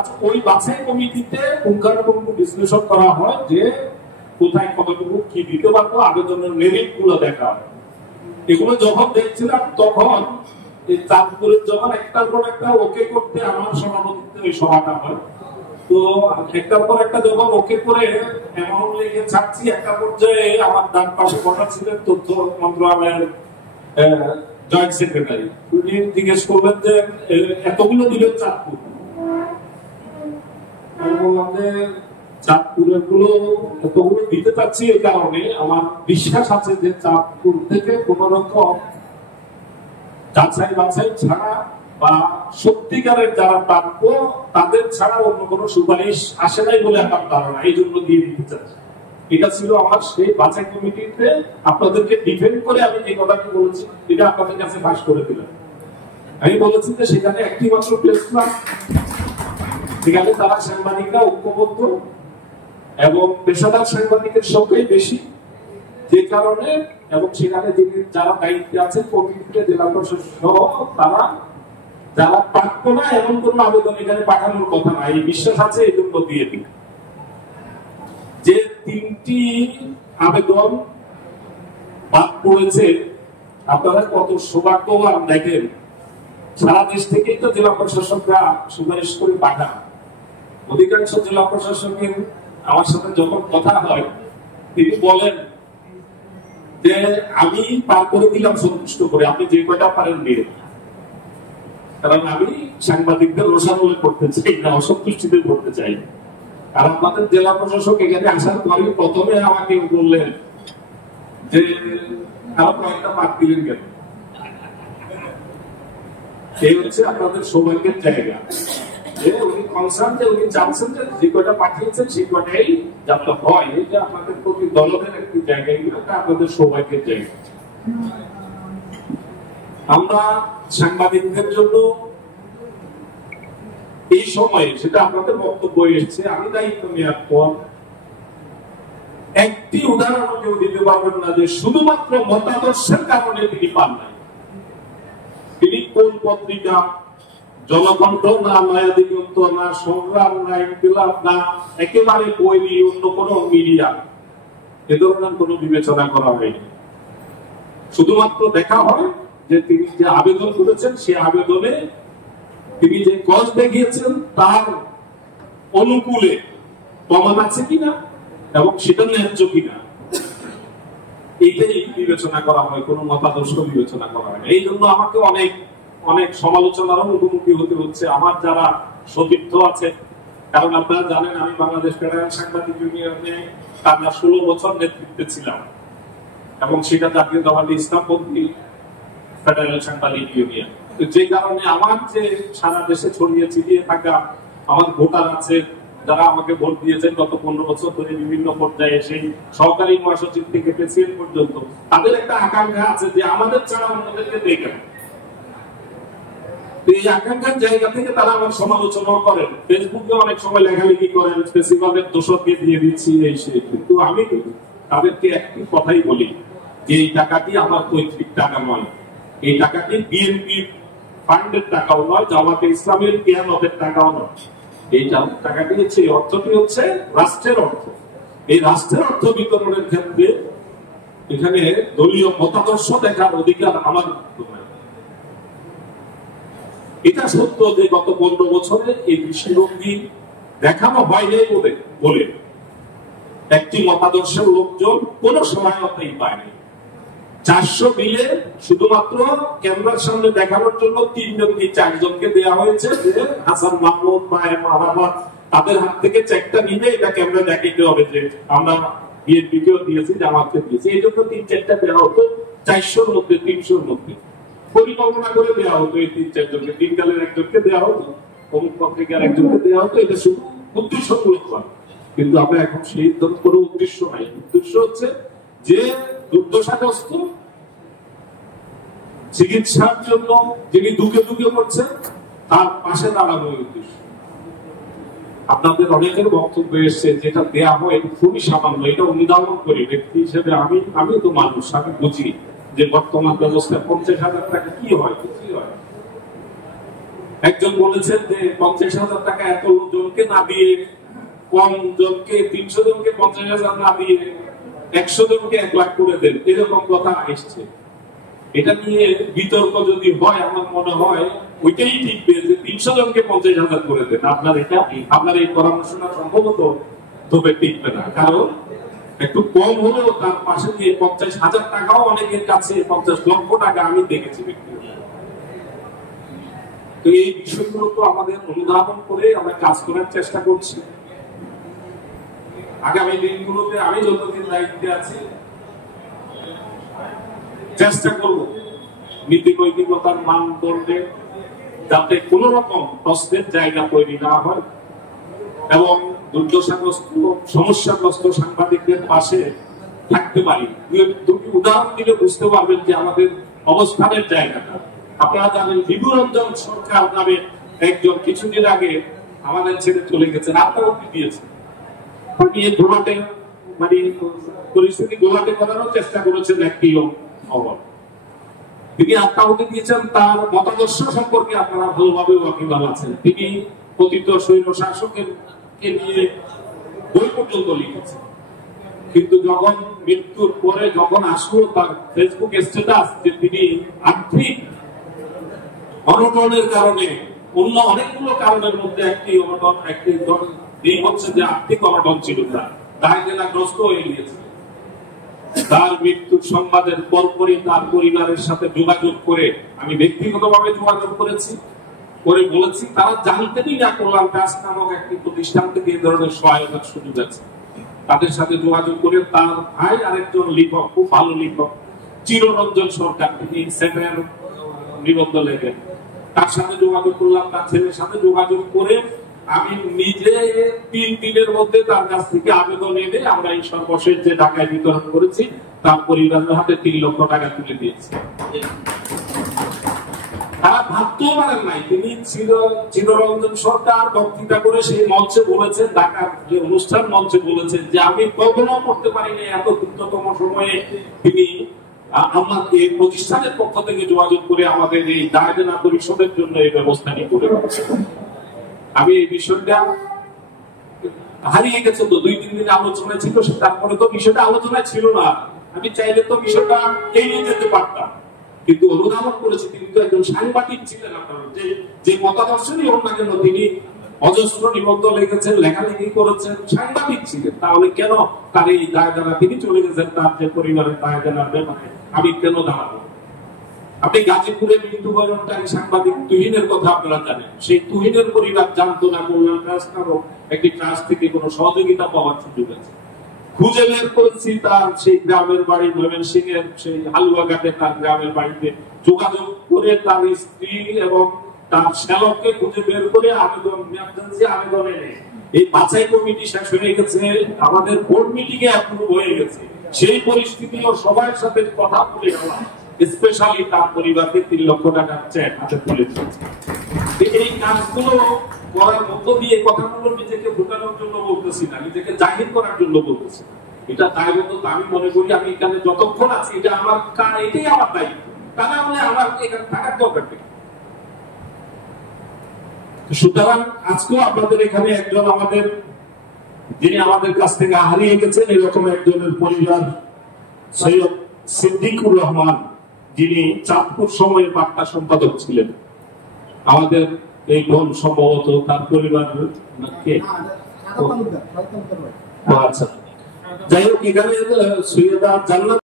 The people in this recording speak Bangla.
আচ্ছা, ওই বাছাই কমিটিতে পুঙ্খানুপুঙ্খ বিশ্লেষণ করা হয় যে কোথায় কতটুকু কি দিতে পারবো, আবেদনের মেরিট গুলো দেখা হয়। এগুলো যখন দেখছিলাম তখন এই চাঁদপুরের যখন একটার পর একটা ওকে করতে আমার সভাপতিত্বে ওই সভাটা হয়, তো একটার পর একটা যখন ওকে করে অ্যামাউন্ট লিখে ছাড়ছি, একটা পর্যায়ে আমার ডান পাশে বসা ছিলেন তথ্য মন্ত্রণালয়ের জয়েন্ট সেক্রেটারি, উনি জিজ্ঞেস করলেন যে এতগুলো দিলেন চাঁদপুর। আমি বললাম যে চাঁদপুরের গুলো এতগুলো দিতে চাচ্ছি এই কারণে আমার বিশ্বাস আছে যে চাঁদপুর থেকে কোন রকম যাচাই বাছাই ছাড়া বা সত্যিকারের যারা প্রাপ্য তাদের ছাড়া অন্য কোনো সুপারিশ আসে নাই বলে আমার ধারণা, এই জন্য দিয়ে দিতে চাচ্ছি। এটা ছিল আমার সেই বাছাই কমিটিতে আপনাদেরকে ডিফেন্ড করে আমি যে কথাটি বলেছি এটা আপনাদের কাছে ফাঁস করে দিলাম। আমি বলেছি যে সেখানে একটি মাত্র প্রেস ক্লাব, সেখানে তারা সাংবাদিকরা ঐক্যবদ্ধ এবং পেশাদার সাংবাদিকের সংখ্যাই বেশি, যে কারণে এবং সেখানে যারা দায়িত্বে আছেন কমিটিতে জেলা প্রশাসক সহ তারা যারা প্রাপ্য না এমন কোন আবেদন এখানে পাঠানোর কথা না, এই বিশ্বাস আছে, এই জন্য দিয়ে দিন। যে 3টি আবেদন বাদ পড়েছে, আপনারা কত সৌভাগ্যবান দেখেন, সারা দেশ থেকেই তো জেলা প্রশাসকরা সুপারিশ করে পাঠান। অধিকাংশ জেলা প্রশাসকের আমার সাথে যখন কথা হয় তিনি বলেন যে আমি পার করে দিলাম সন্তুষ্ট করে, আপনি যে কয়টা পারেন দিয়ে। কারণ আমি সাংবাদিকদের রোষানলে করতে চাই না, অসন্তুষ্টিতে করতে চাই। আর আমাদের জেলা প্রশাসক এখানে আসার পরে প্রথমে আমাকে বললেন যে আরো কয়েকটা পার দিলেন কেন। এই হচ্ছে আপনাদের সৌভাগ্যের জায়গা যে উনি কনসার্ন, যে উনি জানছেন যে কয়টা পাঠিয়েছেন সেই কয়টাই যাতে হয়। এটা আপনাদের প্রতি দলের একটি জায়গা, এটা আপনাদের সৌভাগ্যের জায়গা। আমরা সাংবাদিকদের জন্য এই সময়ে সেটা আপনাদের বক্তব্য এসেছে, আমি দায়িত্ব নেওয়ার পর একটি উদাহরণ কেউ দিতে পারবেন না যে শুধুমাত্র মতাদর্শের কারণে তিনি পান নাই। তিনি কোন পত্রিকা, জনকণ্ঠ না, নয়া দিগন্ত না, সংগ্রাম না, ইনকিলাব না, একেবারে বইনি অন্য কোন মিডিয়া, এ ধরনের কোন বিবেচনা করা হয়নি। শুধুমাত্র দেখা হয় যে তিনি যে আবেদন করেছেন সেই আবেদনে তিনি যে কজ দেখিয়েছেন তার অনুকূলে প্রমাণ আছে কিনা এবং সেটা ন্যায্য কিনা, এইটাই বিবেচনা করা হয়, কোনো মতাদর্শ বিবেচনা করা হয়। এই জন্য আমাকে অনেক অনেক সমালোচনারও মুখোমুখি হতে হচ্ছে আমার যারা সতীর্থ আছে। কারণ আপনারা জানেন আমি বাংলাদেশ ফেডারেল সাংবাদিক ইউনিয়নে টানা 16 বছর নেতৃত্বে ছিলাম এবং সেটা জাতীয়তাবাদী ইসলামপন্থী ফেডারেল সাংবাদিক ইউনিয়ন। যে কারণে আমার যে সারা দেশে ছড়িয়ে ছিটিয়ে থাকা আমার ভোটার আছে যারা আমাকে ভোট দিয়েছেন গত 15 বছর ধরে বিভিন্ন পর্যায়ে, সেই সহকারী মহাসচিব থেকে প্রেসিডেন্ট পর্যন্ত, তাদের একটা আকাঙ্ক্ষা আছে যে আমাদের ছাড়া অন্যদেরকে দেখেন। এই আকাঙ্ক্ষার জায়গা থেকে তারা আমার সমালোচনা করেন, ফেসবুকে অনেক সময় লেখালেখি করেন, ফেসিবাদের দোষরকে দিয়ে দিচ্ছি এই সে। কিন্তু আমি তাদেরকে একটি কথাই বলি যে এই টাকাটি আমার পৈতৃক টাকা নয়, এই টাকাটি বিএনপি ফান্ডের টাকাও নয়, জামাতে ইসলামের কিয়ামতের টাকাও নয়। এই টাকাটি হচ্ছে, এই অর্থটি হচ্ছে রাষ্ট্রের অর্থ। এই রাষ্ট্রের অর্থ বিতরণের ক্ষেত্রে এখানে দলীয় মতাদর্শ দেখার অধিকার আমার নয়। এটা সত্য যে গত 15 বছরে এই দৃষ্টিভঙ্গি দেখানো হয়নি বলে একটি মতাদর্শের লোকজন কোন সহায়তাই পায়নি। 400 মিলে শুধুমাত্র ক্যামেরার সামনে দেখানোর জন্য 3 জন কি 4 জনকে দেওয়া হয়েছে যে হাসান মাহমুদ বা আহমদ, তাদের হাত থেকে চেকটা নিলে এটা ক্যামেরা দেখাইতে হবে যে আমরা বিএনপিকেও দিয়েছি, জামাতকে দিয়েছি। এই জন্য 3-4টা দেওয়া হতো 400-র মধ্যে, 300-র মধ্যে পরিকল্পনা করে দেওয়া হতো। এই 3-4 জনকে, দিনকালের একজনকে দেওয়া হতো, অমুক পত্রিকার একজনকে দেওয়া হতো। এটা শুধু উদ্দেশ্যমূলক হয়, কিন্তু আমরা এখন সেই কোনো উদ্দেশ্য নাই। উদ্দেশ্য হচ্ছে যে দুর্দশাগ্রস্ত চিকিৎসার জন্য যিনি দুঃখে দুঃখে পড়ছেন তার পাশে দাঁড়ানো উদ্দেশ্য। আপনাদের অনেকের বক্তব্য এসছে যেটা দেয়া হয় খুবই সামান্য, এটা অনুধাবন করি ব্যক্তি হিসেবে। আমি তো মানুষ, আমি বুঝি যে বর্তমান ব্যবস্থায় 50,000 টাকা কি হয়, কি হয়। একজন বলেছেন যে 50,000 টাকা এত জনকে না দিয়ে, কম জনকে 300 জনকে 50,000 না দিয়ে 100 জনকে 1 লাখ করে দেন, এরকম কথা এসছে। এটা নিয়ে বিতর্ক যদি হয়, আমার মনে হয় ওইটাই ঠিক যে 300 জনকে 50,000 করে দেন। আপনার এই পরামর্শটা সম্ভবত তবে টিকবে না, কারণ একটু কম হলেও তার পাশে দিয়ে 50,000 টাকাও অনেকের কাছে 50 লক্ষ টাকা আমি দেখেছি ব্যক্তিগত। তো এই বিষয়গুলো তো আমাদের অনুধাবন করে আমরা কাজ করার চেষ্টা করছি। আগামী দিনগুলোতে আমি যতদিন দায়িত্বে আছি চেষ্টা করব নীতি নৈতিকতার মানদণ্ডে যাতে কোন রকম প্রশ্নের জায়গা তৈরি না হয় এবং দুর্দশাগ্রস্ত সমস্যাগ্রস্ত সাংবাদিকদের পাশে থাকতে পারি। দুটি উদাহরণ দিলে বুঝতে পারবেন যে আমাদের অবস্থানের জায়গাটা। আপনারা জানেন বিভুরঞ্জন সরকার নামে একজন কিছুদিন আগে আমাদের ছেড়ে চলে গেছেন, আত্মহত্যা দিয়েছে। ঘোলাটে মানে পরিস্থিতি ঘোলাটে করারও চেষ্টা করেছেন একটি খবর। তিনি আত্মহত্যা দিয়েছেন, তার মতাদর্শ সম্পর্কে আপনারা ভালোভাবে ওয়াকিবহাল আছেন। তিনি পতিত স্বৈর শাসকের নিয়ে বই পর্যন্ত লিখেছেন, কিন্তু যখন মৃত্যুর পরে যখন আসলো তার ফেসবুক স্ট্যাটাস যে তিনি আর্থিক অনটনের কারণে, অন্য অনেকগুলো কারণের মধ্যে একটি অনটন, একটি এই হচ্ছে যে আর্থিক অনটন ছিল, দায় দেনাগ্রস্ত হয়ে গিয়েছে। তার মৃত্যুর সংবাদের পরপরই তার পরিবারের সাথে যোগাযোগ করে, আমি ব্যক্তিগতভাবে যোগাযোগ করেছি, করে বলেছি তারা জানতেনই না কল্যাণ ট্রাস্ট নামক একটি প্রতিষ্ঠান থেকে এই ধরনের সহায়তার সুযোগ আছে। তাদের সাথে যোগাযোগ করে তার ভাই আরেকজন লেখক, খুব ভালো লেখক চিররঞ্জন সরকার, তিনি সেভেন নিবন্ধ লেখেন, তার সাথে যোগাযোগ করলাম। তার ছেলের সাথে যোগাযোগ করে আমি নিজে 3 দিনের মধ্যে তার কাছ থেকে আবেদন এনে আমরা এই সর্বশেষ যে ঢাকায় বিতরণ করেছি তার পরিবারের হাতে 3 লক্ষ টাকা তুলে দিয়েছি। তারা ভাবতেও পারেন নাই, তিনি চিররঞ্জন সরকার বক্তৃতা করে সেই মঞ্চে বলেছেন, ঢাকার যে অনুষ্ঠান মঞ্চে বলেছেন যে আমি কল্পনা করতে পারিনি এত দ্রুততম সময়ে তিনি আমার এই প্রতিষ্ঠানের পক্ষ থেকে যোগাযোগ করে আমাদের এই দায় দেনা পরিশোধের জন্য এই ব্যবস্থাটি করে দিচ্ছেন। আমি এই বিষয়টা হারিয়ে গেছে তো 2-3 দিন আলোচনায় ছিল, তারপরে তো বিষয়টা আলোচনায় ছিল না। আমি চাইলে তো বিষয়টা এড়িয়ে যেতে পারতাম, কিন্তু অনুধাবন করেছি তিনি তো একজন সাংবাদিক ছিলেন। আপনার যে মতাদর্শই হোক না কেন, তিনি অজস্র নিবন্ধ লিখেছেন, লেখালেখি করেছেন, সাংবাদিক ছিলেন। তাহলে কেন তার এই দায় দেনা, তিনি চলে গেছেন তার যে পরিবারের দায় দেনার ব্যাপারে আমি কেন দাঁড়াবো? আপনি গাজীপুরে মৃত্যুবরণকারী সাংবাদিক তুহিনের কথা আপনারা জানেন, সেই তুহিনের পরিবার জানতো না কল্যাণ ট্রাস্ট নামক একটি ট্রাস্ট থেকে কোনো সহযোগিতা পাওয়ার সুযোগ আছে। খুঁজে বের করেছি তার সেই গ্রামের বাড়ি ময়মনসিংহের সেই হালুয়াঘাটে, তার গ্রামের বাড়িতে যোগাযোগ করে তার স্ত্রী এবং তার শ্যালককে খুঁজে বের করে আবেদন এনে এই বাছাই কমিটি শেষ হয়ে গেছে, আমাদের বোর্ড মিটিং এ অ্যাপ্রুভ হয়ে গেছে। সেই পরিস্থিতিও সবার সাথে কথা বলে স্পেশালি তার পরিবারকে 3 লক্ষ টাকার চেক হাতে তুলে দিয়েছে। এই কাজগুলো করার মধ্য দিয়ে কথাগুলো নিজেকে ঢুকানোর জন্য বলতেছি না, নিজেকে জাহির করার জন্য বলতেছি। এটা দায়বদ্ধতা আমি মনে করি। আমি এখানে যতক্ষণ আছি এটা আমার, এটাই আমার দায়িত্ব। তা না হলে আমার এখানে থাকার দরকার নেই। সুতরাং আজকেও আপনাদের এখানে একজন আমাদের, যিনি আমাদের কাছ থেকে হারিয়ে গেছেন, এরকম একজনের পরিবার সৈয়দ সিদ্দিকুর রহমান, যিনি চাঁদপুর সময়ের বার্তা সম্পাদক ছিলেন। আমাদের এই বোন সম্ভবত তার পরিবার আচ্ছা, যাই হোক, এখানে সৈয়দা জান্নাত